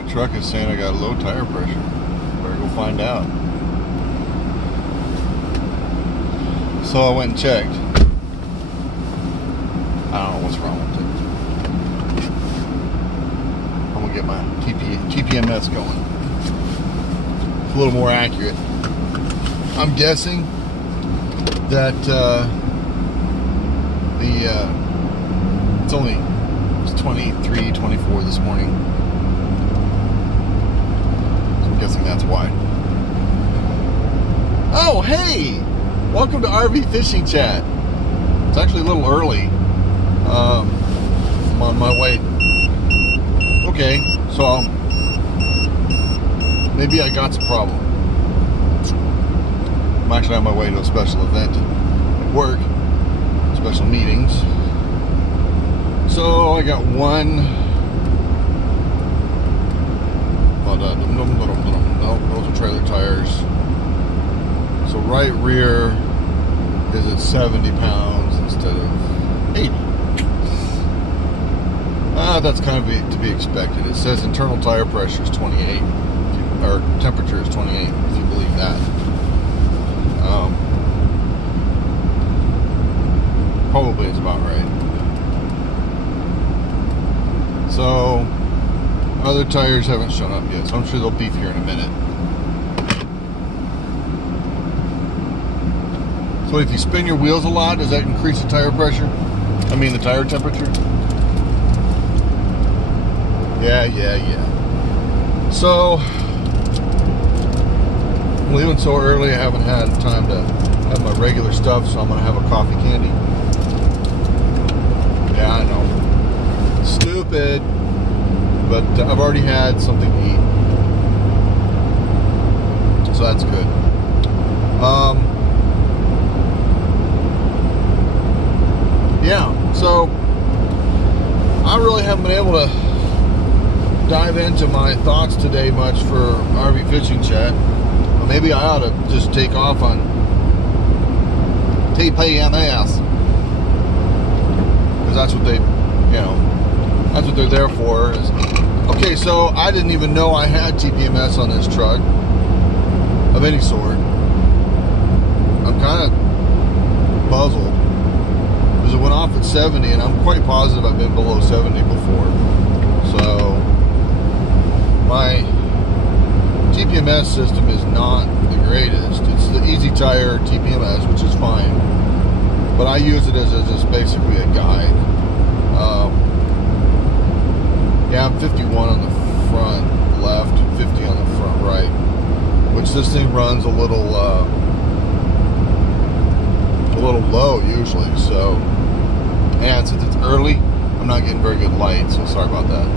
My truck is saying I got low tire pressure. Better go find out. So I went and checked. I don't know what's wrong with it. I'm gonna get my TPMS going. It's a little more accurate. I'm guessing that it's 23, 24 this morning. So I'm guessing that's why. Oh, hey! Welcome to RV Fishing Chat. It's actually a little early. I'm on my way. Okay, so maybe I got some problem. I'm actually on my way to a special event at work, special meetings. So I got one. No, those are trailer tires. So right rear is at 70 pounds instead of 80. That's kind of to be expected. It says internal tire pressure is 28, or temperature is 28, if you believe that. Probably is about right. So, other tires haven't shown up yet, so I'm sure they'll beef here in a minute. So if you spin your wheels a lot, does that increase the tire pressure? I mean the tire temperature? Yeah. So, leaving so early, I haven't had time to have my regular stuff, so I'm going to have a coffee candy. Yeah, I know. Stupid. But I've already had something to eat. So that's good. Yeah, so I really haven't been able to dive into my thoughts today much for RV Fishing Chat. Well, maybe I ought to just take off on TPMS, because that's what they, that's what they're there for. Okay, so I didn't even know I had TPMS on this truck of any sort. I'm kind of puzzled because it went off at 70, and I'm quite positive I've been below 70 before. So my TPMS system is not the greatest. It's the Easy Tire TPMS, which is fine, but I use it as just basically a guide. Yeah, I'm 51 on the front left, 50 on the front right, which this thing runs a little low usually. So, and since it's early, I'm not getting very good light, so sorry about that.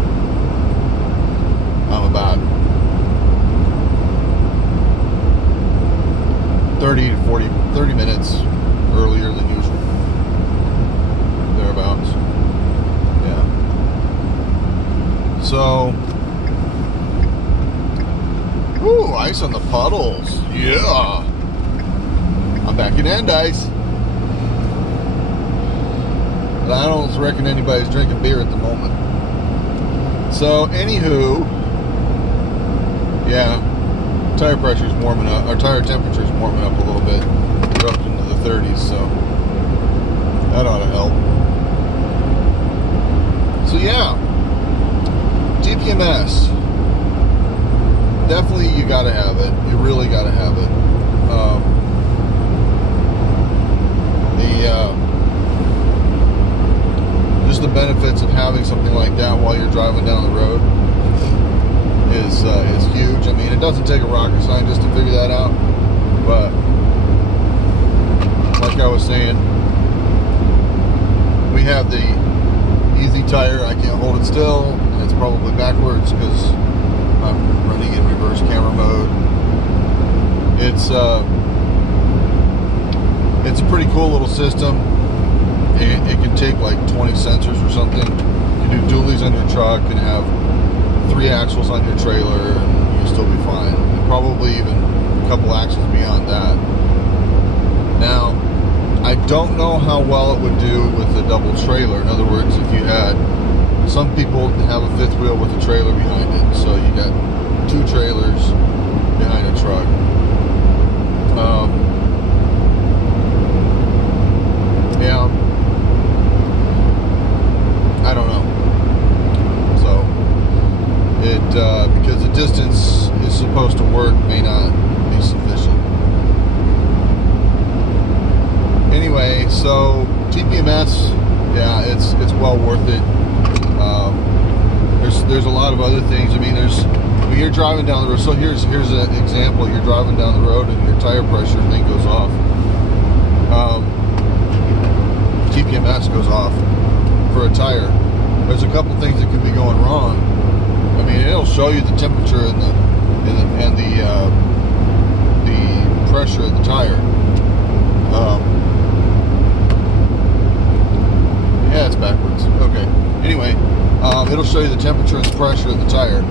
I'm about 30 minutes earlier than usual, thereabouts. Yeah. So, ooh, ice on the puddles. Yeah. I'm back in Andice. But I don't reckon anybody's drinking beer at the moment. So, anywho, yeah, tire pressure is warming up. Our tire temperature is warming up a little bit. We're up into the 30s, so that ought to help. So, yeah. TPMS, definitely you gotta have it. You really gotta have it. Just the benefits of having something like that while you're driving down the road is huge. I mean, it doesn't take a rocket scientist to figure that out, but like I was saying, we have the Easy Tire. I can't hold it still, and it's probably backwards because I'm running in reverse camera mode. It's a pretty cool little system. It can take like 20 sensors or something. You do dualies on your truck and have 3 axles on your trailer, and you'll still be fine. And probably even a couple axles beyond that. Now, I don't know how well it would do with a double trailer. In other words, if you had, some people have a 5th wheel with a trailer behind it, so you you got 2 trailers behind a truck. Yeah, I don't know. So because the distance is supposed to work may not be sufficient. Anyway, so TPMS, yeah, it's well worth it. There's a lot of other things. I mean, when you're driving down the road. So here's an example. You're driving down the road and your tire pressure thing goes off. TPMS goes off for a tire. There's a couple things that could be going wrong. I mean, it'll show you the temperature and the pressure of the tire. Yeah, it's backwards. Okay. Anyway, it'll show you the temperature and the pressure of the tire,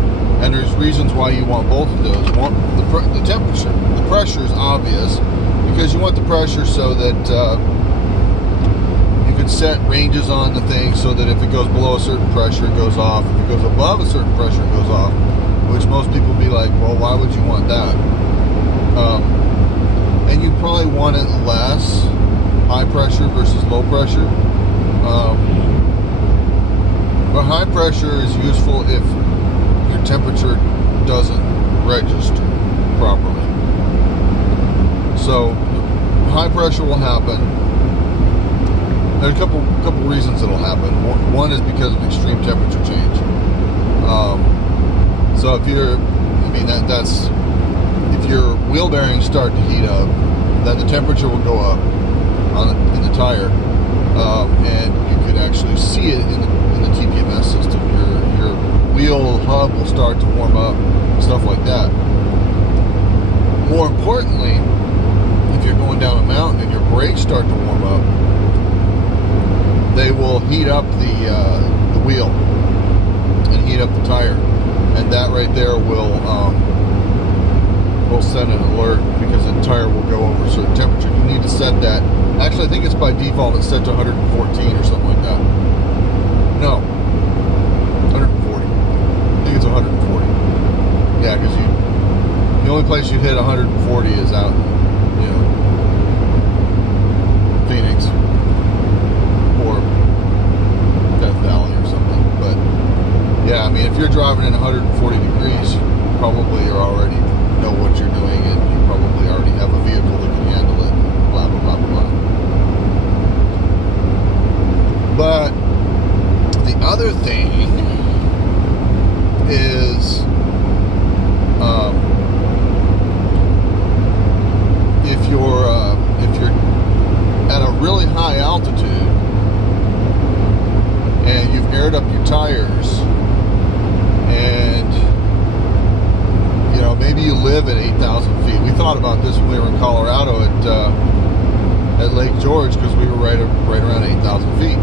and there's reasons why you want both of those. The temperature, the pressure is obvious because you want the pressure so that you can set ranges on the thing so that if it goes below a certain pressure, it goes off. If it goes above a certain pressure, it goes off. Which most people be like, well, why would you want that? And you probably want it less high pressure versus low pressure. But high pressure is useful if your temperature doesn't register properly. So high pressure will happen. There are a couple reasons it'll happen. One is because of extreme temperature change. So if your wheel bearings start to heat up, then the temperature will go up in the tire, and you could actually see it in the TPMS system. Your wheel hub will start to warm up, stuff like that. More importantly, if you're going down a mountain and your brakes start to warm up, they will heat up the wheel and heat up the tire, and that right there will send an alert because the tire will go over a certain temperature. You need to set that. Actually, I think it's by default. It's set to 114 or something like that. No, 140. I think it's 140. Yeah, because the only place you hit 140 is out, Phoenix or Death Valley or something. But yeah, I mean, if you're driving in 140 degrees, you probably are already know what you're doing, and you probably already have a vehicle that can handle it. Blah blah blah blah. But the other thing is, if you're at a really high altitude and you've aired up your tires, and maybe you live at 8,000 feet. We thought about this when we were in Colorado at Lake George, because we were right around 8,000 feet.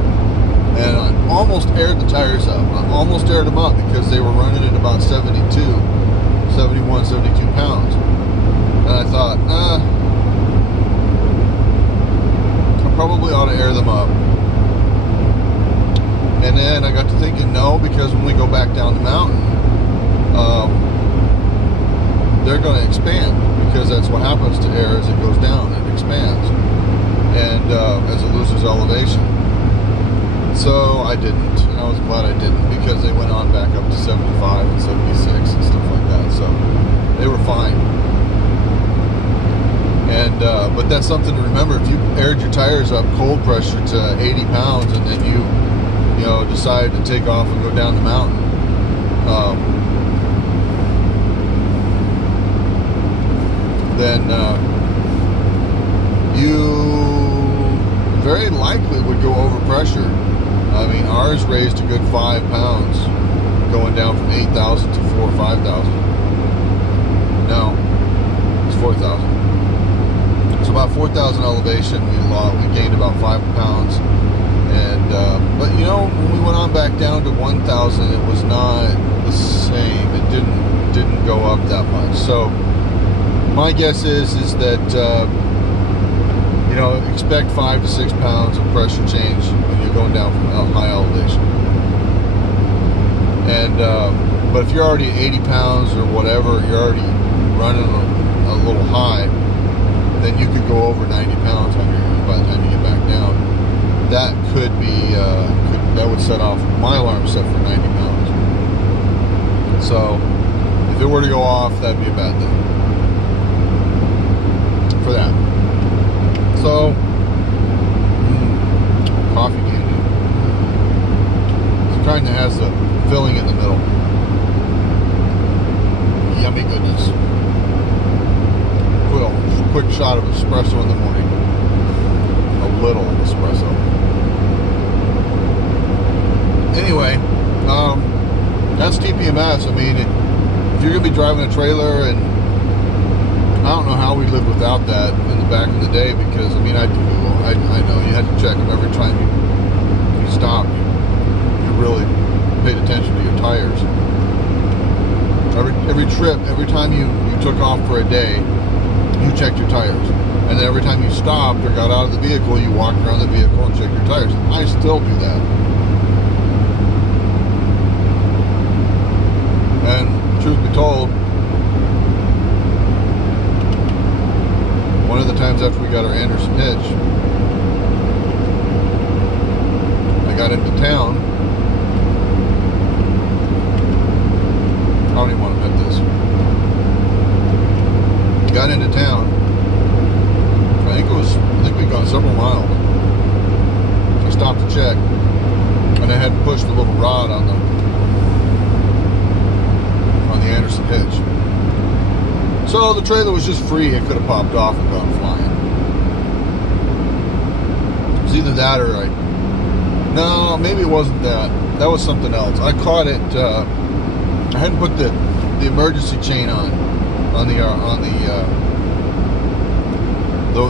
And I almost aired the tires up. I almost aired them up because they were running at about 71, 72 pounds. And I thought, I probably ought to air them up. And then I got to thinking, no, because when we go back down the mountain, they're going to expand, because that's what happens to air as it goes down. It expands, and as it loses elevation. So I didn't, and I was glad I didn't, because they went on back up to 75 and 76 and stuff like that. So they were fine. And but that's something to remember. If you aired your tires up cold pressure to 80 pounds, and then you decide to take off and go down the mountain, then you very likely would go over pressure. I mean, ours raised a good 5 pounds going down from 8,000 to 4,000 or 5,000. No, it's 4,000. So about 4,000 elevation, we gained about 5 pounds. And but when we went on back down to 1,000, it was not the same. It didn't go up that much. So my guess is that expect 5 to 6 pounds of pressure change when you're going down from high elevation. And But if you're already at 80 pounds or whatever, you're already running a little high, then you could go over 90 pounds on your by the time you get back down. That could be, that would set off, my alarm set for 90 pounds. So, if it were to go off, that'd be a bad thing. For that. So, coffee candy. It's the kind that has the filling in the middle. Yummy goodness. Quick shot of espresso in the morning. A little espresso. Anyway, that's TPMS. I mean, if you're going to be driving a trailer, and I don't know how we lived without that in the back of the day, because, I mean, I know you had to check them every time you stopped. You really paid attention to your tires. Every trip, every time you took off for a day, you checked your tires. And then every time you stopped or got out of the vehicle, you walked around the vehicle and checked your tires. I still do that. And truth be told, one of the times after we got our Anderson hitch, I got into town. I don't even want to admit this. Got into town. I think we'd gone several miles. I stopped to check, and I had to push the little rod on the Anderson hitch. So the trailer was just free. It could have popped off and gone flying. It was either that or no, maybe it wasn't that. That was something else. I caught it. I hadn't put the emergency chain on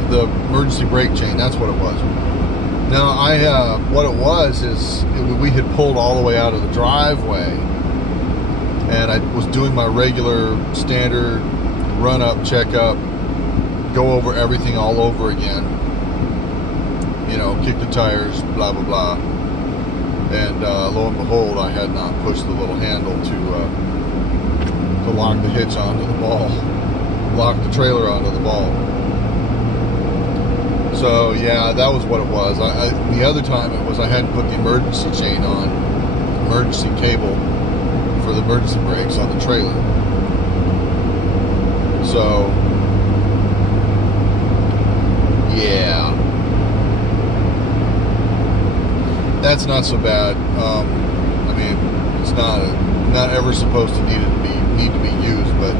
the emergency brake chain. That's what it was. Now what it was is we had pulled all the way out of the driveway, and I was doing my regular standard run up, check up, go over everything all over again. You know, kick the tires, blah blah blah. And lo and behold, I had not pushed the little handle to lock the hitch onto the ball, lock the trailer onto the ball. So yeah, that was what it was. The other time it was I hadn't put the emergency chain on, emergency cable for the emergency brakes on the trailer. So yeah, that's not so bad. I mean, it's not ever supposed to need to be used, but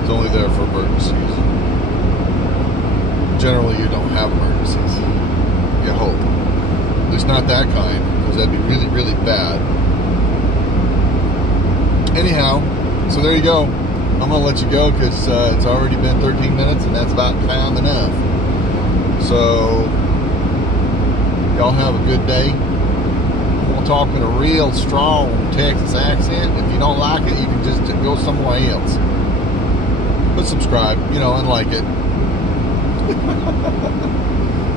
it's only there for emergencies. Generally, you don't have emergencies. You hope. At least not that kind, because that'd be really, really bad. Anyhow, so there you go. I'm going to let you go because it's already been 13 minutes, and that's about time enough. So, y'all have a good day. I'm going to talk in a real strong Texas accent. If you don't like it, you can just go somewhere else. But subscribe, and like it.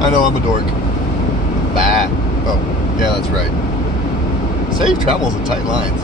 I know I'm a dork. Bye. Oh, yeah, that's right. Safe travels and tight lines.